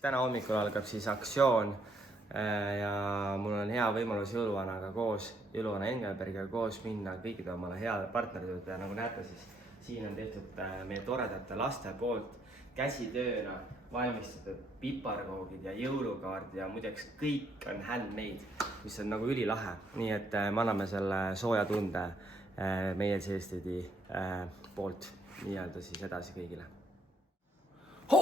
täna hommikul algab siis aktsioon ja mul on hea võimalus jõuluvanaga koos, jõuluvana Engelbergiga koos minna kõikide omale heade partnerite juurde ja nagu näete, siis siin on tehtud meie toredate laste poolt käsitööna valmistatud piparkoogid ja jõulukaard ja muideks kõik on handmade, mis on nagu ülilahe. Nii et me anname selle sooja tunde meie CSTD poolt nii-öelda siis edasi kõigile. Ho!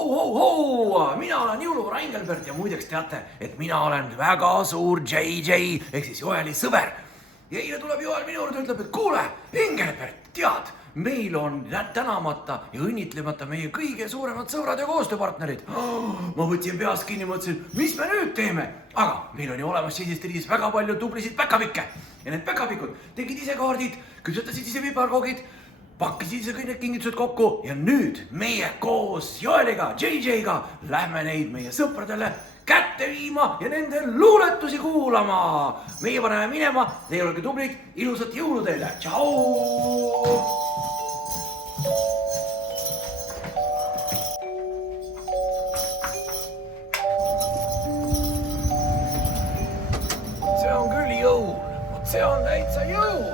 Mina olen jõuluvana Engelbert ja muideks teate, et mina olen väga suur JJ ehk siis Joeli sõber. Ja eile tuleb Joel minu juurde ja ütleb, et kuule, Engelbert, tead, meil on tänamata ja õnnitlemata meie kõige suuremad sõbrad ja koostööpartnerid. Ma võtsin peast kinni, mõtlesin, mis me nüüd teeme? Aga meil on ju olemas CSTD-s väga palju tublisid päkapikke. Ja need päkapikud tegid ise kaardid, küpsetasid ise piparkoogid, pakkisid ise kõik need kingitused kokku ja nüüd meie koos Joeliga, JJ-ga lähme neid meie sõpradele kätte viima ja nende luuletusi kuulama. Meie paneme minema, teie olge tublid, ilusat jõulu teile. Tšau! See on küll jõul, see on täitsa jõul.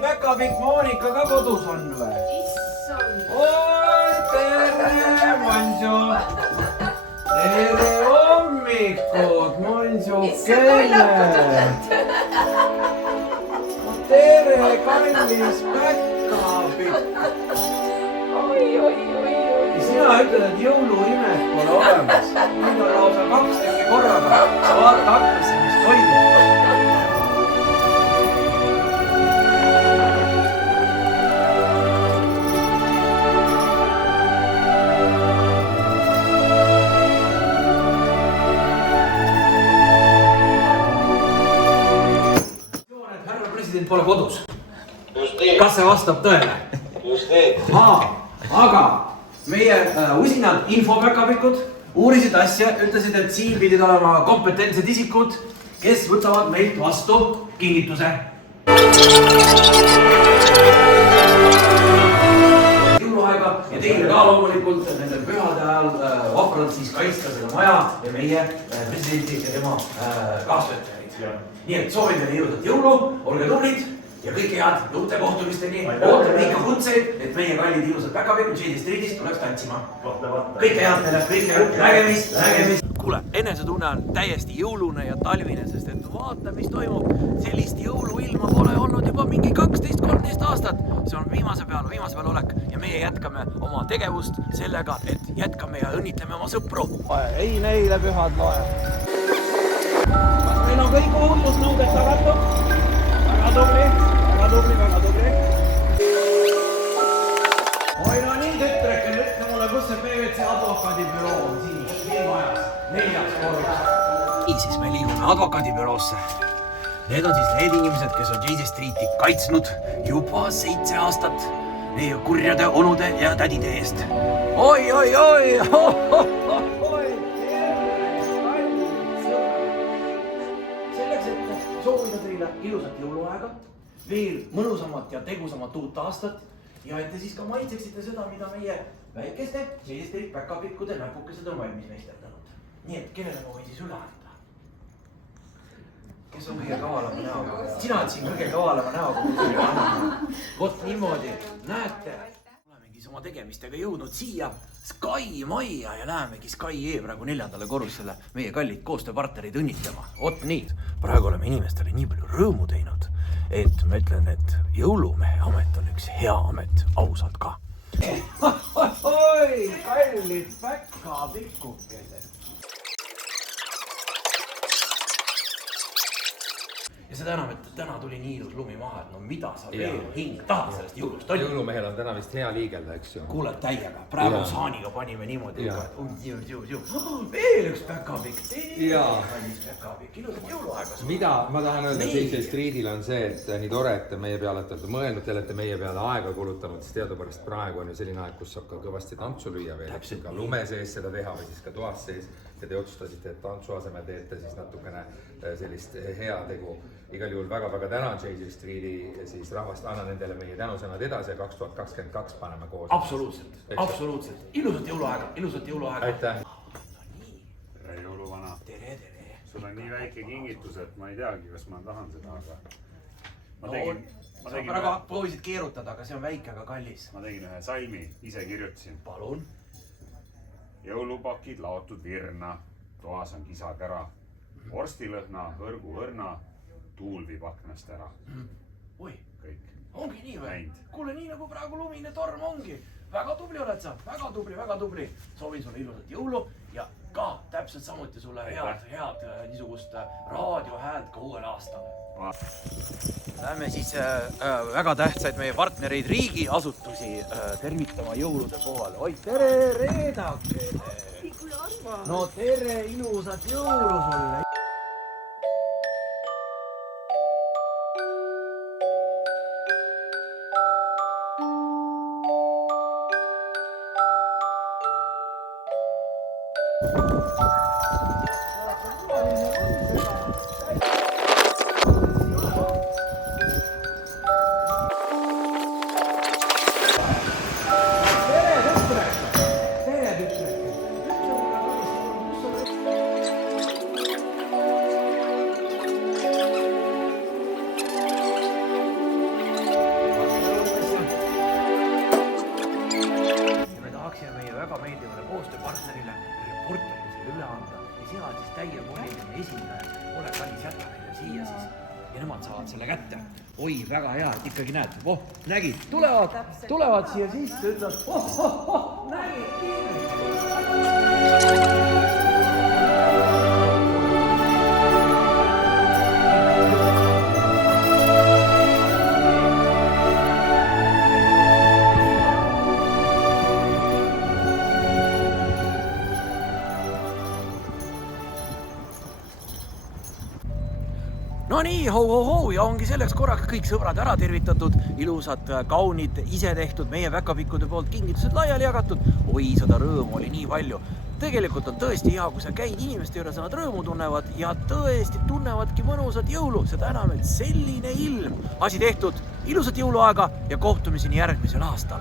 Päkapikk Moonika ka kodus on või? Issand! Oi, tere, Monsu! Tere hommikut, Monsu kelle! Tere, kallis päkapikk! Oi. Sina ütled, et jõuluimet pole olemas. Nüüd on lausa 2 tükki korraga. Sa vaata hakkasse, mis toimub. Pole kodus. Kas see vastab tõele? Just nii. Aga meie usinad infopäkapikud uurisid asja, ütlesid, et siin pidid olema kompetentsed isikud, kes võtavad meilt vastu kingituse. Jõuluaega ja teile ka loomulikult nendel pühade ajal vapralt siis kaitsta seda maja ja meie presidenti ja tema kaastöötajaid. Nii et soovin teile ilusat jõulu, olge tublid ja kõike head uute kohtumisteni. Ootame ikka kutseid, et meie kallid ilusad päkapikud CSTD-st tuleks tantsima. Kõike head teile, kõike head, nägemist. Kuule, enesetunne on täiesti jõulune ja talvine, sest et vaata, mis toimub. Sellist jõuluilma pole olnud juba mingi 12-13 aastat. See on viimase peal olek ja meie jätkame oma tegevust sellega, et jätkame ja õnnitleme oma sõpru. Ei neile pühad loe. Kas meil on kõik ohutusnõuded tagatud? Väga tubli. Oi, no nii tütrekel, ütle mulle, kus see PVC advokaadibüroo on siin majas, 4. korrus. Siis me liigume advokaadibüroosse. Need on siis need inimesed, kes on JJ Streeti kaitsnud juba 7 aastat meie kurjade onude ja tädide eest. Oi. Soovida teile ilusat jõuluaega, veel mõnusamat ja tegusamat uut aastat ja et te siis ka maitseksite seda, mida meie väikeste CSTD päkapikkude näpukesed on valmis meisterdanud. Nii et kellele ma võin siis üle anda? Kes on kõige kavalama näoga? Sina oled siin kõige kavalama näoga. Vot niimoodi, näete. Olemegi oma tegemistega jõudnud siia Sky majja ja lähemegi Sky praegu 4. korrusele meie kallid koostööpartnerid õnnitlema. Vot nii. Praegu oleme inimestele nii palju rõõmu teinud, et ma ütlen, et jõulumehe amet on üks hea amet, ausalt ka. Oi, kallid päkapikkukesed. Ja seda enam, et täna tuli nii ilus lumi maha, et no mida sa veel hing tahad sellest jõulust, on ju? Jõulumehel on täna vist hea liigelda, eks ju. Kuule täiega, praegu saaniga panime niimoodi, veel üks päkapikk, kallis päkapikk, ilusat jõuluaega. Mida ma tahan öelda JJ Streetil on see, et nii tore, et te meie peale olete mõelnud, te olete meie peale aega kulutanud, siis teadupärast praegu on ju selline aeg, kus saab ka kõvasti tantsu lüüa veel, ka lume sees seda teha või siis ka toas sees. Ja te otsustasite, et tantsu asemel teete siis natukene sellist heategu. Igal juhul väga-väga tänan JJ Streeti siis rahvast, anna nendele meie tänusõnad edasi ja 2022 paneme koos. Absoluutselt. Ilusat jõuluaega. Aitäh. Tere jõuluvana. Tere. Sul on nii väike kingitus, et ma ei teagi, kas ma tahan seda, aga sa praegu proovisid keerutada, aga see on väike, aga kallis. Ma tegin ühe salmi, ise kirjutasin. Palun. Jõulupakid laotud virna, toas on kisakära, vorstilõhna, hõrgu hõrna, tuul viib aknast ära. Oi, kõik. Ongi nii või? Kuule, nii nagu praegu lumine torm ongi. Väga tubli oled sa, väga tubli. Soovin sulle ilusat jõulu ja ka täpselt samuti sulle head niisugust raadiohäält ka uuel aastal. Lähme siis väga tähtsaid meie partnereid riigiasutusi tervitama jõulude poole. Oi, tere Reedakene! No tere, ilusat jõulu sulle! Koostööpartnerile, reporterile selle üle anda ja sina siis täievolilise esindaja, ole kallis, jäta neile siia siis ja nemad saavad selle kätte. Oi, väga hea, et ikkagi näed, nägid, tulevad siia sisse, ütlevad, nägid kiiresti. No nii, ho ja ongi selleks korraga kõik sõbrad ära tervitatud, ilusad, kaunid, ise tehtud, meie päkapikkude poolt kingitused laiali jagatud. Oi, seda rõõmu oli nii palju. Tegelikult on tõesti hea, kui sa käid inimeste juures, nad rõõmu tunnevad ja tõesti tunnevadki mõnusat jõulu, seda enam, et selline ilm. Asi tehtud, ilusat jõuluaega ja kohtumiseni järgmisel aastal.